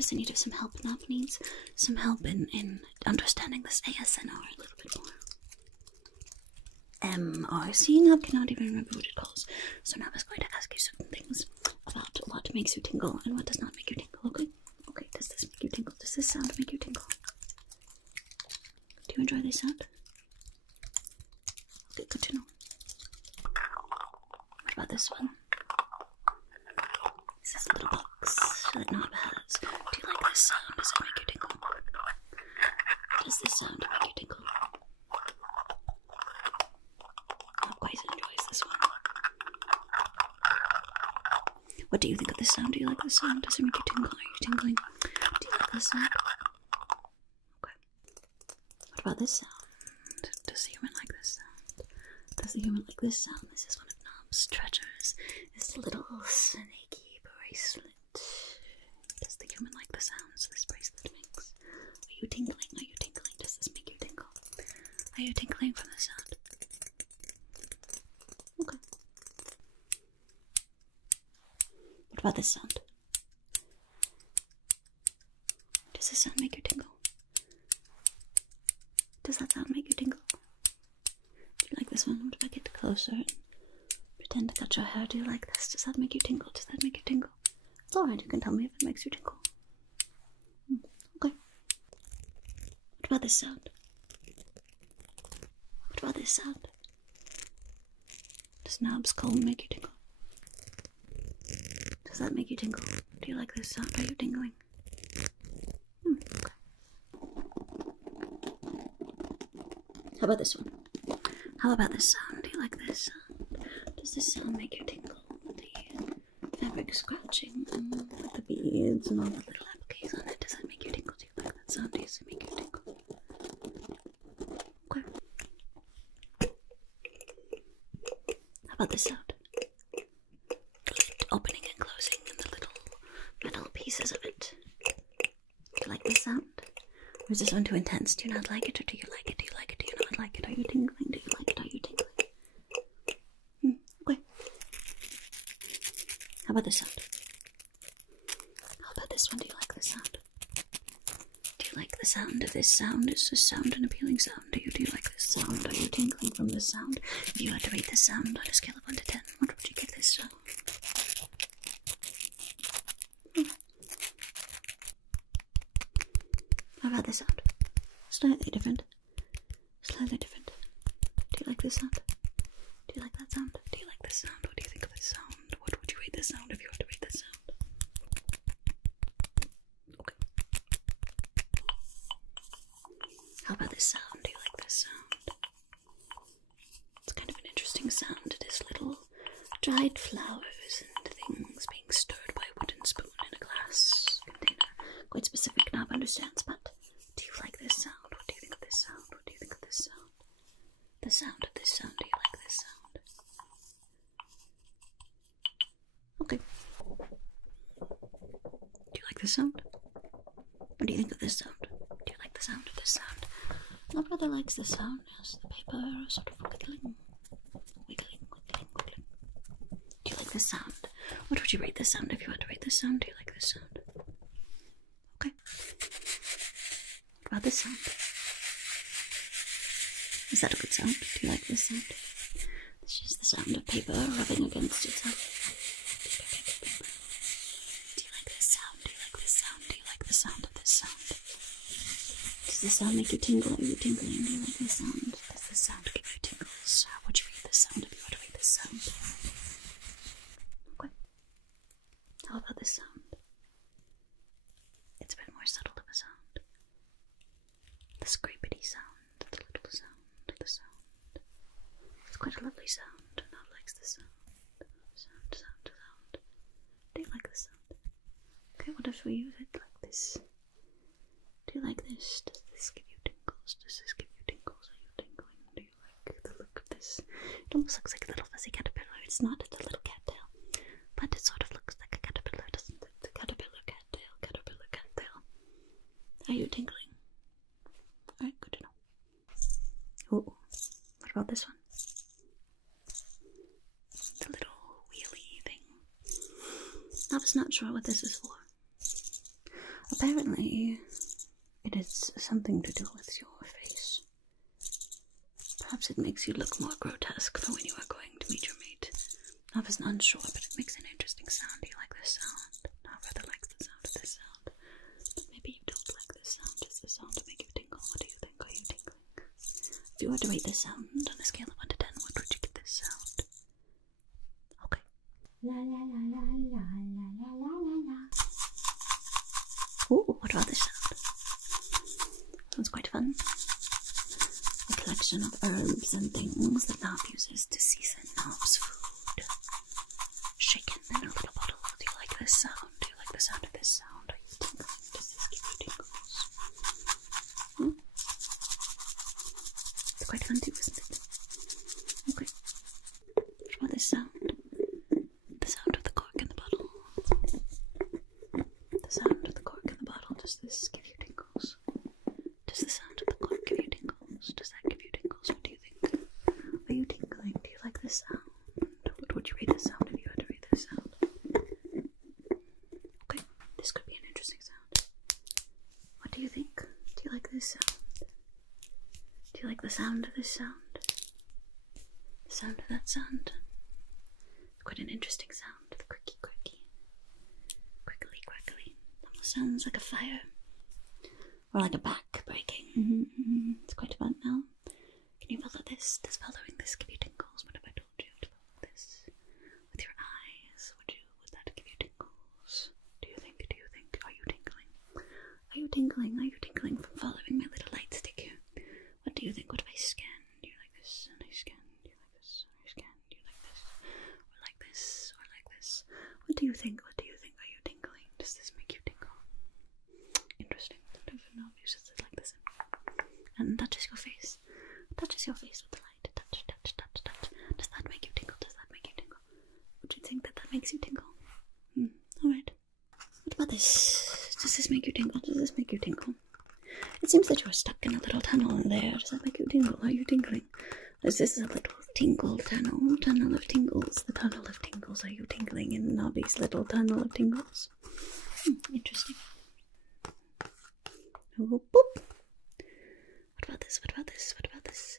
just in need of some help. Knobb needs some help in understanding this ASMR a little bit more. MR. See, Knobb cannot even remember what it calls. So Knobb is going to ask you certain things about what makes you tingle and what does not make you tingle, okay? Okay, does this make you tingle? Does this sound make you tingle? Do you enjoy this sound? Okay, good to know. What about this one? This is a little box that Knobb has. Do you like this sound? Does it make you tingle? Does this sound make you tingle? Knobb quite enjoys this one. What do you think of this sound? Do you like this sound? Does it make you tingle? Are you tingling? Do you like this sound? Okay. What about this sound? Does the human like this sound? Does the human like this sound? This is one of Knobb's treasures. This little snaky bracelet. Does the human like the sounds this bracelet makes? Are you tingling? Are you tingling? Does this make you tingle? Are you tingling from the sound? Okay. What about this sound? Does this sound make you tingle? Does that sound make you tingle? Do you like this one? What if I get closer and pretend to touch your hair? Do you like this? Does that make you tingle? Does that make you tingle? It's alright, you can tell me if it makes you tingle. Okay. What about this sound? What about this sound? Does Knobb's comb make you tingle? Does that make you tingle? Do you like this sound? Are you tingling? Okay. How about this one? How about this sound? Do you like this sound? Does this sound make you tingle? The fabric scratching and the beads and all the little appliques on it. Does that make you tingle? Do you like that sound? Does it make you tingle? Okay. How about this sound? Opening and closing and the little metal pieces of it. Do you like this sound? Or is this one too intense? Do you not like it, or do you like it? Do you like it? Do you not like it? Are you tingling? Do you like it? Are you tingling? Okay. How about this sound? How about this one? Do you like this sound? Do you like the sound of this sound? Is this sound an appealing sound? Do you like this sound? Are you tingling from this sound? If you had to rate this sound on a scale of 1 to 10, what would you give this sound? How about this sound? Slightly different. Slightly different. Do you like this sound? Do you like that sound? Do you like this sound? What do you think of this sound? What would you rate this sound if you had to rate this sound? Okay. How about this sound? Do you like this sound? It's kind of an interesting sound. It is little dried flowers and things being stirred by a wooden spoon in a glass container. Quite specific, Knobb understands, but do you like this sound? What do you think of this sound? What do you think of this sound? The sound of this sound. Do you like this sound? Okay. Do you like this sound? What do you think of this sound? Do you like the sound of this sound? My brother likes the sound as the paper sort of wiggling. Wiggling, wiggling, wiggling. Do you like this sound? What would you rate this sound if you had to rate this sound? Do you like this sound? Okay. What about this sound? Is that a good sound? Do you like this sound? It's just the sound of paper rubbing against itself. Do you like this sound? Do you like this sound? Do you like the sound of this sound? Does this sound make you tingle? Are you tingling? Do you like this sound? Does this sound give you tingles? How would you rate this sound if you were to rate this sound? Okay. How about this sound? It's a bit more subtle of a sound. The scrapety sound, the little sound, the sound. It's quite a lovely sound. Knobb likes the sound. Sound, sound, sound. Do you like the sound? Okay, what if we use it like this? Do you like this? Does this give you tingles? Does this give you tingles? Are you tingling? Do you like the look of this? It almost looks like a little fuzzy caterpillar. It's not, it's a little cattail. But it sort of looks like a caterpillar, doesn't it? The caterpillar, cattail, caterpillar, cattail. Are you tingling? Alright, good to know. Oh, what about this one? The little wheelie thing. I was not sure what this is for. Apparently, it is something to do with your face. Perhaps it makes you look more grotesque for when you are going to meet your mate. I was unsure, but it makes an interesting sound. Do you like this sound? I rather like the sound of this sound. But maybe you don't like this sound. Does this sound make you tingle? What do you think? Are you tingling? If you were to rate this sound on a scale of 1 to 10, what would you give this sound? Okay. La la la la la la la la la la. Ooh, what about this sound? Sounds quite fun. A collection of herbs and things that Knobb uses to season Knobb's food. Shaken in a little bottle. Do you like this sound? Do you like the sound of this sound? Are you tingling? Does this give you tingles? Hmm? It's quite fun too, isn't it? Okay. What about this sound? The sound of the cork in the bottle. The sound of the cork in the bottle. Does this give you tingles? Does the sound of the cork give you tingles? Does that give you tingles? What do you think? Are you tingling? Do you like this sound? What would you rate this sound if you had to rate this sound? Okay, this could be an interesting sound. What do you think? Do you like this sound? Do you like the sound of this sound? The sound of that sound? Quite an interesting sound. The cricky cricky. Crickly crackly. Almost sounds like a fire. Or like a back breaking. It's quite fun now. Can you follow this? Does following this give you tingles? What if I told you to follow this with your eyes? Would that give you tingles? Do you think? Are you tingling? Are you tingling? Are you tingling from following my little light stick here? What do you think? What if I scan? Do you like this? And I scan. Do you like this? And I scan. Do you like this? Or like this? Or like this? What do you think? What do you think? Are you tingling? Does this make you tingle? Interesting. Knobb uses it like this and touches your face. Touches your face with the light. Touch, touch, touch, touch. Does that make you tingle? Does that make you tingle? Would you think that makes you tingle? Alright. What about this? Does this make you tingle? Does this make you tingle? It seems that you're stuck in a little tunnel in there. Does that make you tingle? Are you tingling? Is this a little tingle tunnel? Tunnel of tingles. The tunnel of tingles. Are you tingling in Knobbie's little tunnel of tingles? Interesting. Oh, boop. What about this? What about this? What about this?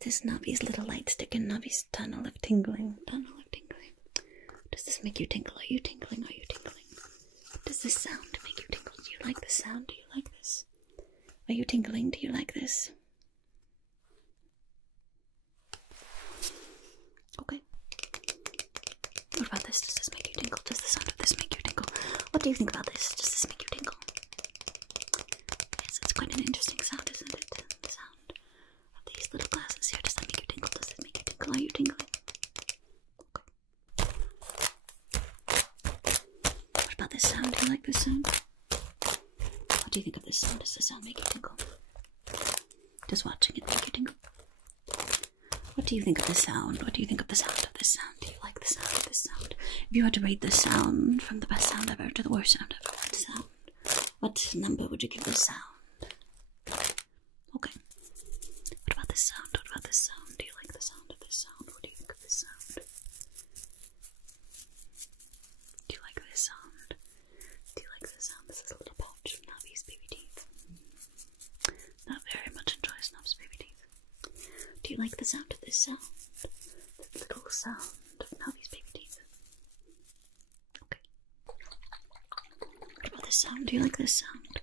This Knobbie's little light stick in Knobbie's tunnel of tingling. Tunnel of tingling. Does this make you tingle? Are you tingling? Are you tingling? Does this sound make you tingle? Do you like this sound? Do you like this? Are you tingling? Do you like this? Okay. What about this? Does this make you tingle? Does the sound of this make you tingle? What do you think about this? Does this make you tingle? Yes, it's quite an interesting sound, isn't it? The sound of these little glasses here. Does that make you tingle? Does this make you tingle? Are you tingling? Okay. What about this sound? Do you like this sound? What do you think of this sound? Does the sound make you tingle? Does watching it make you tingle? What do you think of the sound? What do you think of the sound of this sound? Do you like the sound of this sound? If you had to rate this sound from the best sound ever to the worst sound ever, what number would you give this sound? Okay. What about this sound? What about this sound? Do you like the sound of this sound? What do you think of this sound? Do you like this sound? Do you like this sound? This is a little pouch of Knobbie's baby teeth. Not very much enjoys Knobb's baby teeth. Do you like the sound of this sound? The little sound of Knobbie's baby teeth. Okay. What about this sound? Do you like this sound?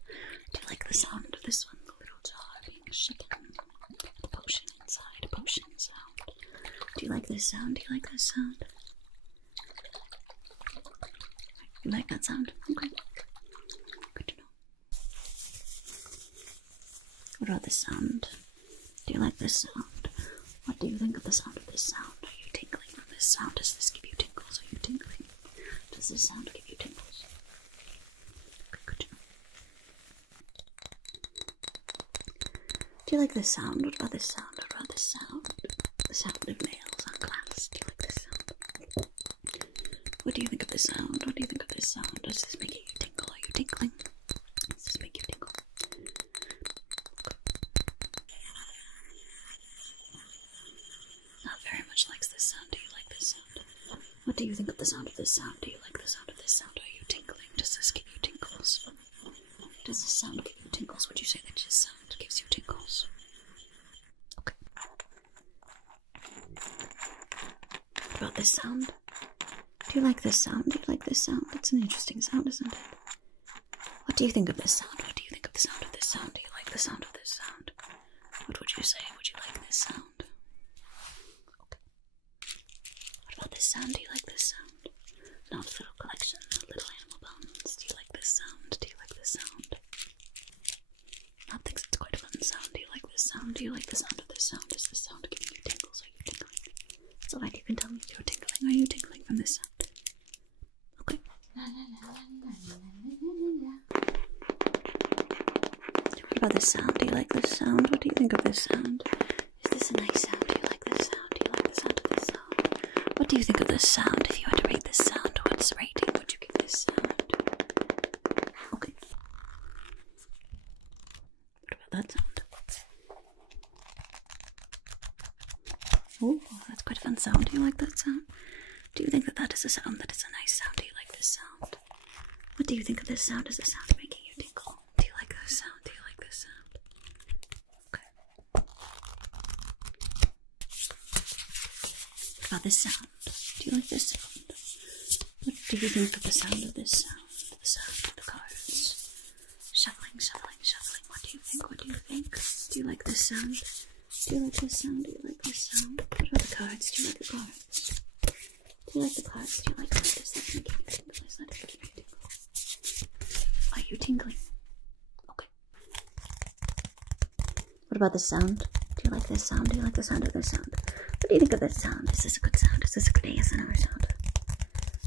Do you like the sound of this one? The little jar being shaken. The potion inside. A potion sound. Do you like this sound? Do you like this sound? You like that sound? Okay. Good to know. What about this sound? Do you like this sound? What do you think of the sound of this sound? Are you tingling from this sound? Does this give you tingles? Are you tingling? Does this sound give you tingles? Okay, good to know. Do you like this sound? What about this sound? What about this sound? The sound of nails on glass. Do you like this sound? What do you think of this sound? What do you think of this sound? Does this make you tingle? Are you tingling? Does this make you tingle? Not very much likes this sound. Do you like this sound? What do you think of the sound of this sound? Do you like the sound of this sound? Are you tingling? Does this give you tingles? Does this sound give you tingles? Would you say that this sound gives you tingles? Okay. What about this sound? Do you like this sound? Do you like this sound? It's an interesting sound, isn't it? What do you think of this sound? What do you think of the sound of this sound? Do you like the sound of this sound? What would you say? Would you like this sound? Okay. What about this sound? Do you like this sound? Knobb's little collection of little animal bones. Do you like this sound? Do you like this sound? Knobb thinks it's quite a fun sound. Do you like this sound? Do you like the sound of this sound? Is this sound giving you tingles? Are you tingling? It's alright, you can tell me if you're tingling. Are you tingling from this sound? Okay. What about this sound? Do you like this sound? What do you think of this sound? Is this a nice sound? Do you like this sound? Do you like the sound of this sound? What do you think of this sound? If you had to rate this sound, what rating would you give this sound? Okay. What about that sound? Oh, that's quite a fun sound. Do you like that sound? Do you think that that is a sound that is a nice sound? Do you like this sound? What do you think of this sound? Is the sound making you tingle? Do you like this sound? Do you like this sound? Okay. What about this sound? Do you like this sound? What do you think of the sound of this sound? The sound of the cards. Shuffling, shuffling, shuffling. What do you think? What do you think? Do you like this sound? Do you like this sound? Do you like this sound? What about the cards? Do you like the cards? Do you like the cards? Do you like cards? Is that making you tingle? Is that making you tingle? Are you tingling? Okay. What about this sound? Do you like this sound? Do you like the sound of this sound? What do you think of this sound? Is this a good sound? Is this a good ASMR sound?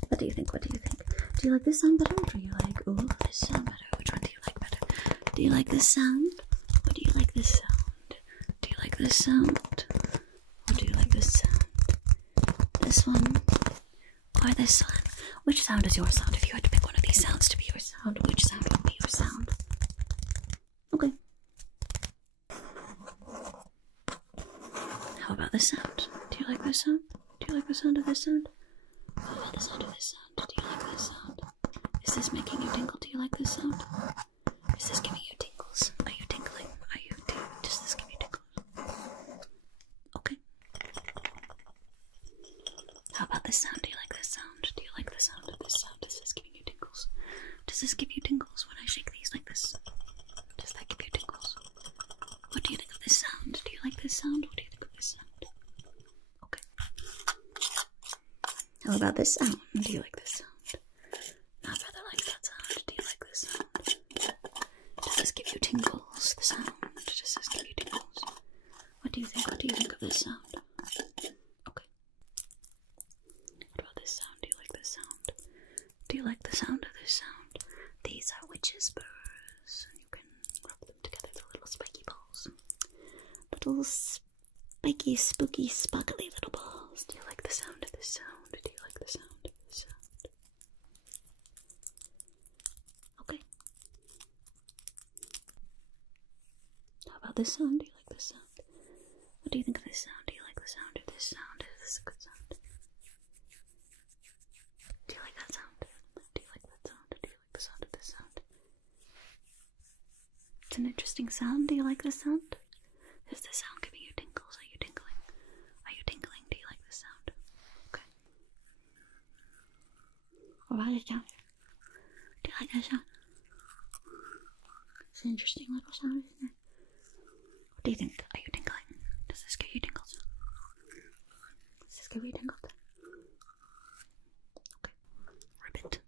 What do you think? What do you think? Do you like this sound better? Or do you like, ooh, this sound better? Which one do you like better? Do you like this sound? Or do you like this sound? Do you like this sound? Or do you like this sound? This one? Or this one? Which sound is your sound? If you had to pick one of these sounds to be your sound, which sound would be your sound? Okay. How about this sound? Do you like this sound? Do you like the sound of this sound? How about the sound of this sound? Do you like this sound? Is this making you tingle? Do you like this sound? Is this giving you tingles? Are you tingling? Are you does this give you tingles? Okay. How about this sound? Do you like this sound? Do you like the sound of this sound? Is this giving you tingles? Does this give you tingles when I shake these like this? Does that give you tingles? What do you think of this sound? Do you like this sound? What do you think of this sound? Okay. How about this sound? Do you like this sound? I'd rather like that sound. Do you like this sound? Does this give you tingles? The sound. Does this give you tingles? What do you think? What do you think of this sound? Okay. What about this sound? Do you like this sound? Do you like the sound of this sound? These are witches' burrs. You can rub them together, the little spiky balls. Little spiky, spooky, sparkly little balls. Do you like the sound of this sound? Do you like the sound of this sound? Okay. How about this sound? Do you like this sound? What do you think of this sound? Do you like the sound of this sound? Is this a good sound? Do you like that sound? Do you like that sound? Do you like the sound of this sound? It's an interesting sound. Do you like this sound? Is this sound giving you tingles? Are you tingling? Are you tingling? Do you like this sound? Okay. What about this sound? Do you like that sound? It's an interesting little sound, isn't it? What do you think? Are you tingling? Does this give you tingles? Does this give you tingles? Okay. Ribbit.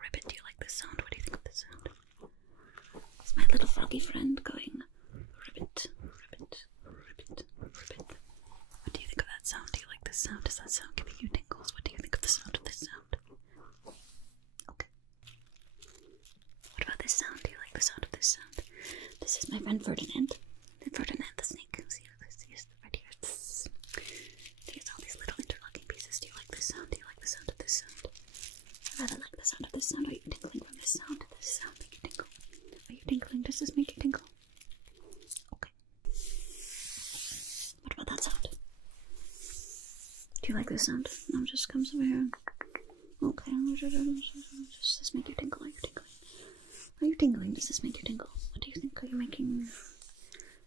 Ribbit, do you like this sound? What do you think of this sound? It's my little froggy friend going ribbit, ribbit, ribbit, ribbit. What do you think of that sound? Do you like this sound? Does that sound giving you tingles? What do you think of the sound of this sound? Okay. What about this sound? Do you like the sound of this sound? This is my friend Ferdinand. Ferdinand the snake. See this? He's right here. He has all these little interlocking pieces. Do you like this sound? Do you like the sound of this sound? I rather like the sound of this sound. Are you tingling from this sound? Does this sound make you tingle? Are you tingling? Does this make you tingle? Okay. What about that sound? Do you like this sound? No, just comes over here. Okay. Does this make you tingle? Are you tingling? Are you tingling? Does this make you tingle? What do you think? Are you making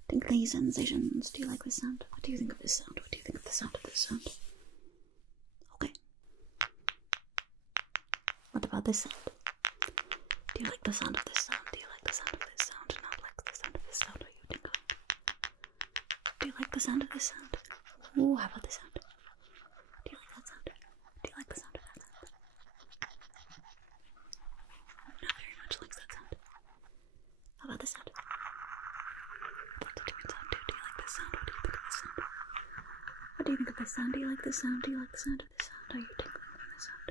tingly sensations? Do you like this sound? What do you think of this sound? What do you think of the sound of this sound? Okay. What about this sound? Do you like the sound of this sound? Do you like the sound of this sound? Not like the sound of this sound. Are you tingling? Do you like the sound of this sound? Ooh, how about this sound? Do you like that sound? Do you like the sound of that sound? Not very much likes that sound. How about this sound? That's a different sound too. Do you like this sound? What do you think of this sound? What do you think of this sound? Do you like this sound? Do you like the sound of this sound? Are you tingling from this sound?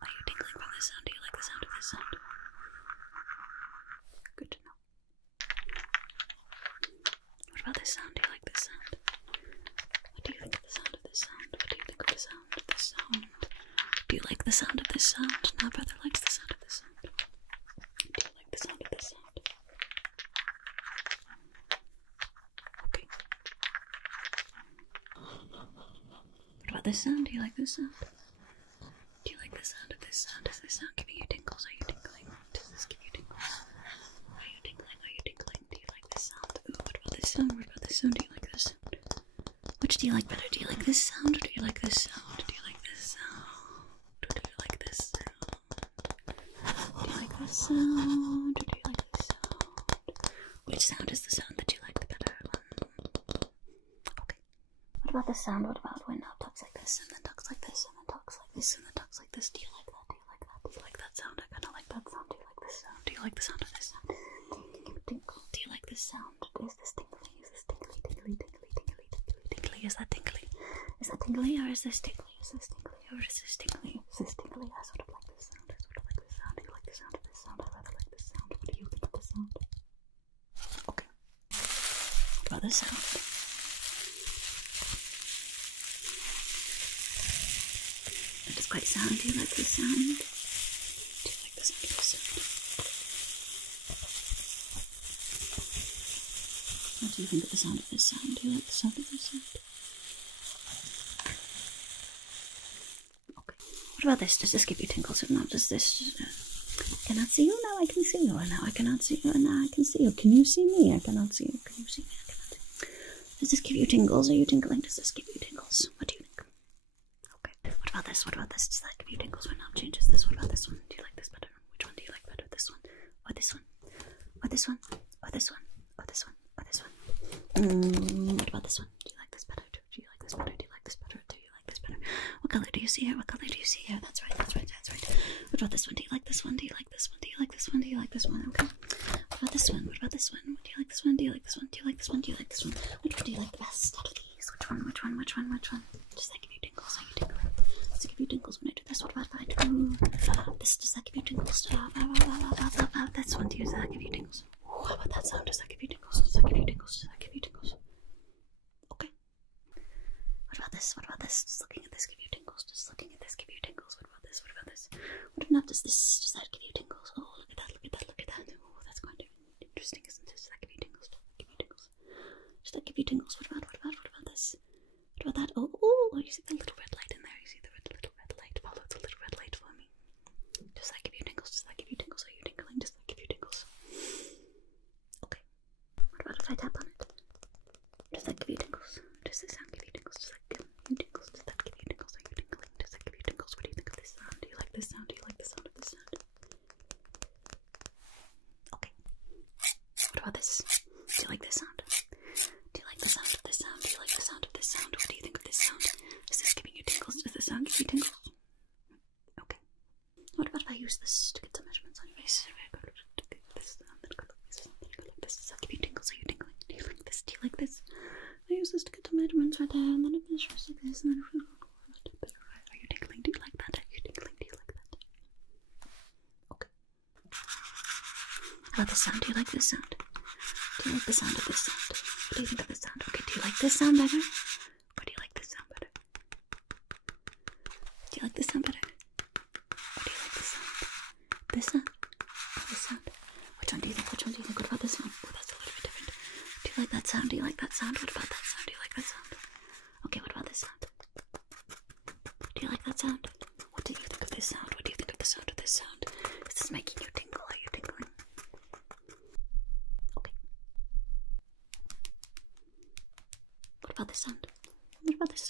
Are you tingling from this sound? Do you like the sound of this sound? Good to know. What about this sound? Do you like this sound? What do you think of the sound of this sound? What do you think of the sound of this sound? Do you like the sound of this sound? My brother likes the sound of this sound. Do you like the sound of this sound? Okay. What about this sound? Do you like this sound? Do you like the sound of this sound? Does this sound giving you tingles? Are you tingling? Does this give you tingles? Are you tingling? Are you tingling? Do you like this sound? Ooh, what about this sound? What about this sound? Do you like this sound? Which do you like better? Do you like this sound or do you like this sound? Do you like this sound? Or do you like this sound? Do you like this sound? Or do you like this sound? Which sound is the sound that you like the better one? Okay. What about this sound? What about when Knobb talks like this and then talks like this and then talks like this and then talks like this? Do you like that? Do you like that? Do you like that sound? I kinda like that sound. Do you like this sound? Do you like the sound of this sound? Tingle. Do you like this sound? Is this tingly? Is this tingly, tingly, tingly, tingly, tingly, tingly? Is that tingly? Is that tingly or is this tingly? Is this tingly or is this tingly? Is this tingly? I sort of like this sound. I sort of like this sound. Do you like the sound of this sound? I rather like this sound. What do you think of this sound? Okay. What about this sound? That is quite a sound. Do you like this sound? Do you like the sound of this sound? What do you think of the sound of this sound? Do you like the sound of this sound? Okay. What about this? Does this give you tingles or not? Does this... I cannot see you, now I can see you, and now I cannot see you, and now I can see you. Can you see me? I cannot see you. Can you see me? I cannot see you. Does this give you tingles? Are you tingling? Does this give you tingles? What do you think? Okay. What about this? What about this? Does that give you tingles when Knobb changes this? What about this one? Do you like this better? Which one do you like better? This one? Or this one? Or this one? Or this one? Or this one? Or this one? What about this one? Do you like this better? Do you like this better? Do you like this better? Do you like this better? What color do you see here? What color do you see here? That's right, that's right, that's right. What about this one? Do you like this one? Do you like this one? Do you like this one? Do you like this one? Okay. What about this one? What about this one? Do you like this one? Do you like this one? Do you like this one? Do you like this one? Which one do you like the best out of these? Which one? Which one? Which one? Which one? Does that give you tingles? Are you tingling? Does it give you tingles when I do this? What about if I do this? Does that give you tingles? That's one. Does that give you tingles? Ooh, how about that sound? Does that give you tingles? Does that give you tingles? Does that give you tingles? Okay. What about this? What about this? Just looking at this give you tingles? Just looking at this give you tingles? What about this? What about this? What enough does this? Does that give you tingles? Oh, look at that! Look at that! Look at that! Oh, that's kind of interesting, isn't it? Does that give you tingles? Does that give you tingles? Does that give you tingles? What about? What about? What about this? What about that? Oh, oh! You see the little red light in there? You see the little red light? Follow the little red light for me. Does that give you tingles? Does that give you tingles? Are you tingling? Does that give you tingles? Okay. What about if I tap on it? Does that give you tingles? Does this sound give you tingles? Does that give you tingles? Does that give you tingles? Are you tingling? Does that give you tingles? What do you think of this sound? Do you like this sound? Do you like the sound of this sound? Okay. What about this? Do you like this sound? Do you like the sound of this sound? Do you like the sound of this sound? What do you think of this sound? Is this giving you tingles? Does this sound give you tingles? Okay. What about if I use this to get some measurements on your face? This, and then go like this, and then go like this. Does that give you tingles? Are you tingling? Do you like this? Do you like this? I use this to get some measurements right there, and then it measures like this, and then are you tingling? Do you like that? Are you tingling? Do you like that? Okay. How about this sound? Do you like this sound? Do you like the sound of this sound? What do you think of this sound? Okay, do you like this sound better? Or do you like this sound better? Do you like this sound better? Or do you like this sound? This sound? Or this sound? Which one do you think? Which one do you think? What about this sound? Oh, that's a little bit different. Do you like that sound? Do you like that sound? What about that sound? Do you like that sound? Okay, what about this sound? Do you like that sound? What do you think of this sound? What do you think of the sound of this sound? Is this making you tingle? Are you tingling?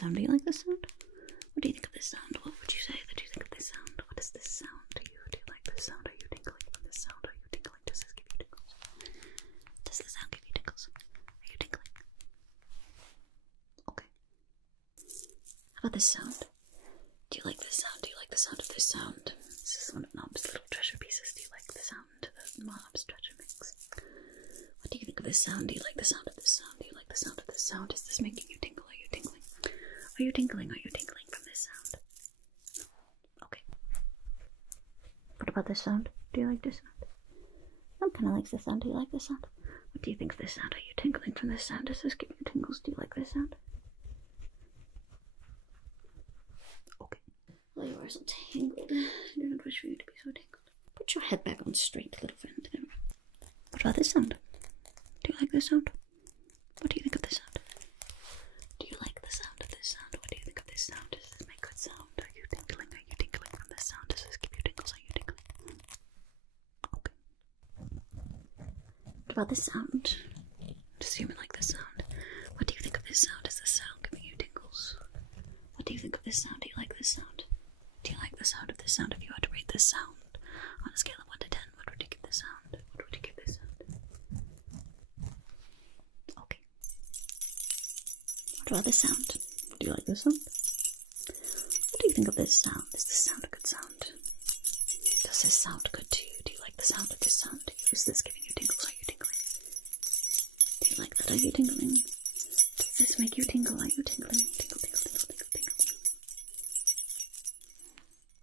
sound? Do you like this sound? What do you think of this sound? What would you say that you think of this sound? What is this sound to you? Do you like this sound? Are you tingling from this sound? Are you tingling? Does this give you tingles? Does this sound give you tingles? Are you tingling? Okay. How about this sound? Do you like this sound? Do you like the sound of this sound? This is one of Knobb's little treasure pieces. Do you like the sound of Knobb's treasure mix? What do you think of this sound? Do you like the sound of this sound? Do you like the sound of this sound? Is this making you tingle? Are you tingling? Are you tingling? Are you tingling from this sound? Okay. What about this sound? Do you like this sound? Some kind of likes this sound. Do you like this sound? What do you think of this sound? Are you tingling from this sound? Does this give you tingles? Do you like this sound? Okay. Well, you are so tangled. I do not wish for you to be so tangled. Put your head back on straight, little friend. What about this sound? Do you like this sound? What do you think of this sound? Do you like the sound of this sound? What do you think of this sound? Does this make good sound? Are you tingling? Are you tingling from this sound? Does this give you tingles? Are you tingling? Okay. What about this sound? Does human like this sound? What do you think of this sound? Is this sound giving you tingles? What do you think of this sound? Do you like this sound? Do you like the sound of this sound? If you had to rate this sound on a scale of 1 to 10, what would you give this sound? What would you give this sound? Okay. What about this sound? Do you like this sound? What do you think of this sound? Is this sound a good sound? Does this sound good to you? Do you like the sound of this sound? Is this giving you tingles? Are you tingling? Do you like that? Are you tingling? Does this make you tingle? Are you tingling? Tingle, tingle, tingle, tingle, tingle.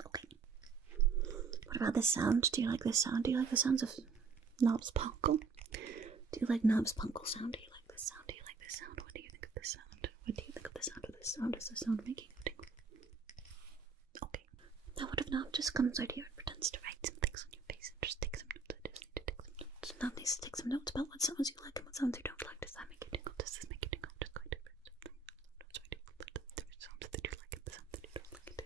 Okay. What about this sound? Do you like this sound? Do you like the sounds of Knobb's Punkle? Do you like Knobb's Punkle sound? Do you like this sound? Do you like this sound? What do you think of this sound? What do you think of the sound of this sound? Is the sound making you tingle? Okay. Now what if Knobb just comes right here and pretends to write some things on your face and just take some notes? I just need to take some notes. Knobb needs to take some notes about what sounds you like and what sounds you don't like. Does that make you tingle? Does this make you tingle? Just going to the sounds that you like and the sounds that you don't like.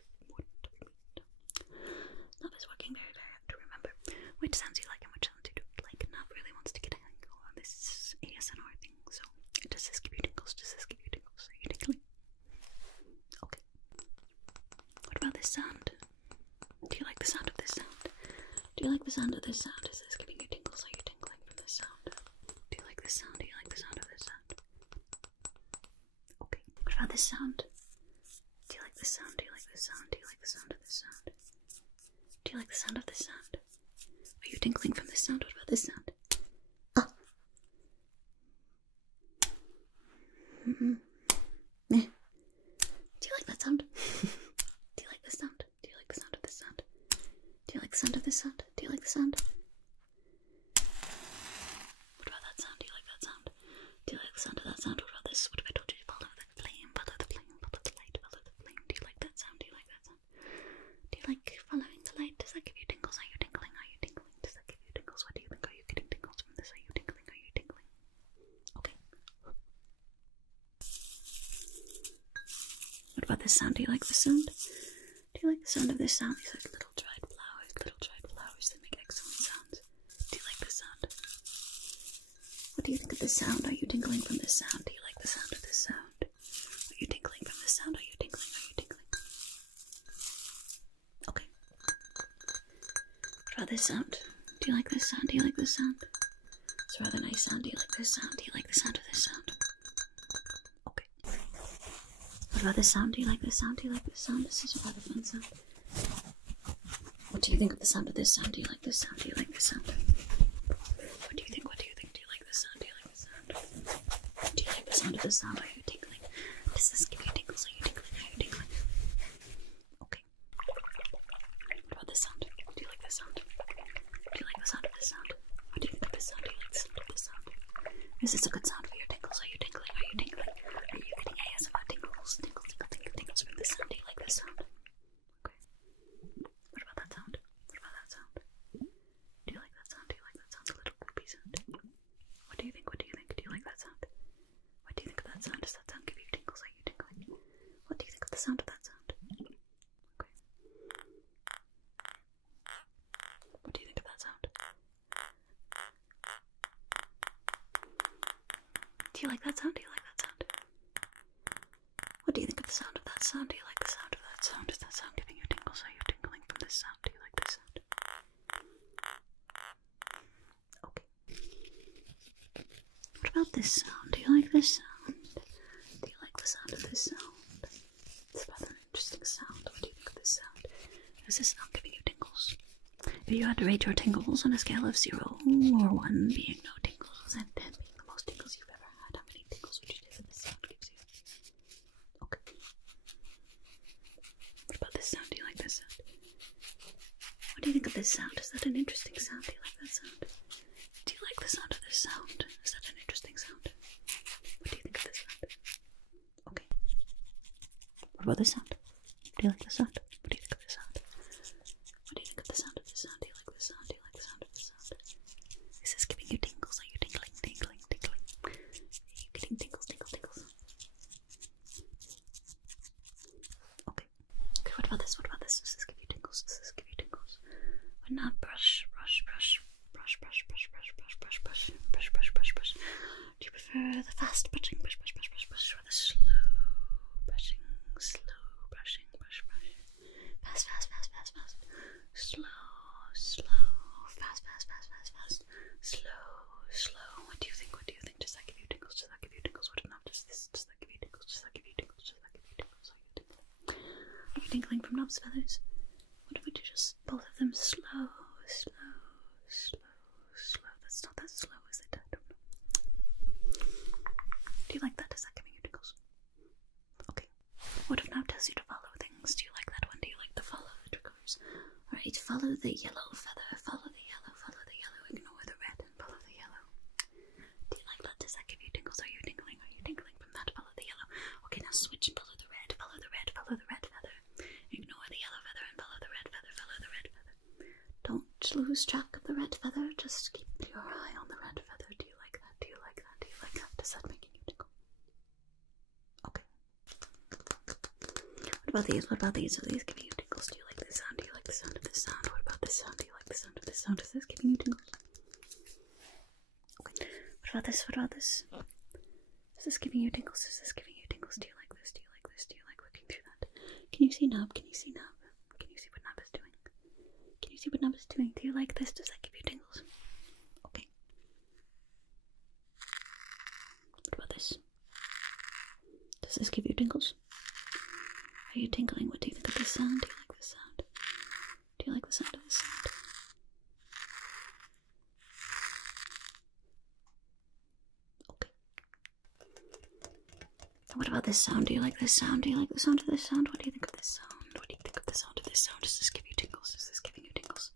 Knobb is working very, very hard to remember which sounds you like and which sounds you don't like. Knobb really wants to get a handle on this ASMR thing. So, does this give you tingles? Does this give you tingles? Are you tingling? Okay. What about this sound? Do you like the sound of this sound? Do you like the sound of this sound? Is this giving you tingles? Are you tingling from this sound? Do you like this sound? Do you like the sound of this sound? Okay. What about this sound? Do you like this sound? Do you like this sound? Do you like the sound of this sound? Do you like the sound of this sound? Are you tingling from this sound? What about this sound? Ah. Do you like that sound? Do you like this sound? Do you like the sound of this sound? Do you like the sound of this sound? Do you like the sound? What about that sound? Do you like that sound? Do you like the sound of that sound? What about this? What if I told you to follow the flame, follow the flame, follow the light, follow the flame? Do you like that sound? Do you like that sound? Do you like following the light? Does that give you tingles? Are you tingling? Are you tingling? Does that give you tingles? What do you think? Are you getting tingles from this? Are you tingling? Are you tingling? Okay. What about this sound? Do you like this sound? Do you like the sound of this sound? These are little dried flowers that make excellent sounds. Do you like this sound? What do you think of this sound? Are you tingling from this sound? Do you like the sound of this sound? Are you tingling from this sound? Are you tingling? Are you tingling? Okay. What about this sound? Do you like this sound? Do you like this sound? It's a rather nice sound. Do you like this sound? Do you like the sound of this sound? Okay. What about this sound? Do you like this sound? Do you like this sound? This is a rather fun sound. What do you think of the sound of this sound? Do you like this sound? Do you like this sound? What do you think? What do you think? Do you like this sound? Do you like this sound? Do you like the sound of this sound? Are you tingling? Does this give you tingles? Are you tingling? Are you tingling? Okay. What about this sound? Do you like this sound? Do you like the sound of this sound? What do you think of this sound? Do you like the sound of this sound? Is this a good sound for your tingles? Are you tingling? Are you tingling? Are you getting ASMR tingles? Tingle, tingle, tingle, tingles from this sound? Do you like this sound? Okay. What about that sound? What about that sound? Do you like that sound? Do you like that sound? A little poopy sound. What do you think? What do you think? Do you like that sound? What do you think of that sound? Does that sound give you tingles? Are you tingling? What do you think of the sound of that sound? Okay. What do you think of that sound? Do you like that sound? Do you like that sound? What do you think of the sound of that sound? Do you like the sound of that sound? Is that sound giving you tingles? Are you tingling from this sound? Do you like this sound? Okay. What about this sound? Do you like this sound? Do you like the sound of this sound? It's rather an interesting sound. What do you think of this sound? Is this sound giving you tingles? If you had to rate your tingles on a scale of 0 or 1 being no tingles and 10 being the most tingles you've ever had, how many tingles would you say that this sound gives you? Okay. What about this sound? Do you like this sound? What do you think of this sound? Is that an interesting sound? Do you like that sound? Do you like the sound of this sound? Is that an interesting sound? What do you think of this sound? Okay. What about this sound? Do you like this sound? What do you think of this sound? What do you think of the sound of this sound? Do you like this sound? Do you like the sound of this sound? Is this giving you tingles? Are you tingling, tingling, tingling? Are you getting tingles, tingles, tingles? Okay. Okay, what about this? What about this? Does this give you tingles? Does this give you tingles? Why not brush, brush, brush, brush, brush, brush, brush, brush, brush, brush, brush, brush, brush, brush. Do you prefer the fast brushing, brush, brush, brush, brush, brush, or the slow brushing, slow brushing, brush, brush? Fast, fast, fast, fast, fast. Slow, slow, fast, fast, fast, fast, fast. Slow, slow. What do you think? What do you think? Does that give you tingles? Does that give you tingles? What enough does this? Does that give you tingles? Does that give you tingles? Does that give you tingles? Are you tingling from Knobb's feathers? What if we do just both of them slow, slow, slow, slow? That's not that slow, is it? I don't know. Do you like that? Is that giving you tingles? Okay. What if Knobb tells you to follow things? Do you like that one? Do you like the follow the triggers? Alright, follow the yellow feather, follow the yellow, ignore the red and follow the yellow. Do you like that? Does that give you tingles? Are you tingling? Are you tingling from that? Follow the yellow. Okay, now switch and follow the red, follow the red, follow the red feather. Ignore the yellow feather and follow the red feather, follow the red feather. Don't lose track of the red feather, just keep your eye on the red feather. Do you like that? Do you like that? Do you like that? Does that make you tingle? Okay. What about these? What about these? Are these giving you tingles? Do you like this sound? Do you like the sound of this sound? What about this sound? Do you like the sound of this sound? Is this giving you tingles? Okay. What about this? What about this? Is this giving you tingles? Is this giving you tingles? Do you like this? Do you like this? Do you like looking through that? Can you see Knobb? Can you see Knobb? Can you see what Knobb is doing? Can you see what Knobb is doing? Do you like this? Does that give you tingles? Okay. What about this? Does this give you tingles? Are you tingling? What do you think of this sound? Do you like this sound? Do you like the sound of this sound? Okay. What about this sound? Do you like this sound? Do you like the sound of this sound? What do you think of this sound? What do you think of the sound of this sound? Does this give you tingles? Is this giving you tingles?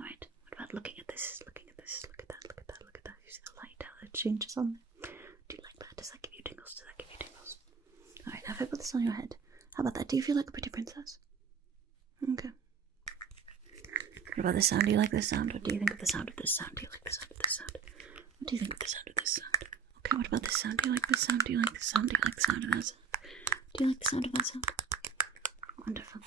Alright, what about looking at this? Looking at this? Look at that, look at that, look at that. You see the light, how it changes on there? Do you like that? Does that give you tingles? Does that give you tingles? Alright, now if I put this on your head, how about that? Do you feel like a pretty princess? Okay. What about this sound? Do you like this sound? What do you think of the sound of this sound? Do you like the sound of this sound? What do you think of the sound of this sound? Okay, what about this sound? Do you like this sound? Do you like this sound? Do you like the sound of that sound? Do you like the sound of that sound? Wonderful.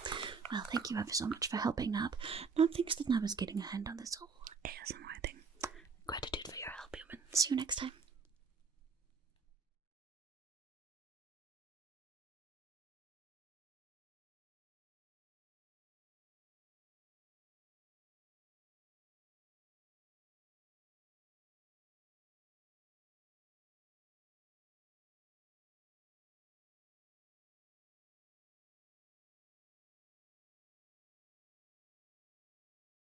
Well, thank you ever so much for helping Knobb. Knobb thinks that Knobb is getting a hand on this whole ASMR thing. Gratitude for your help, human. See you next time.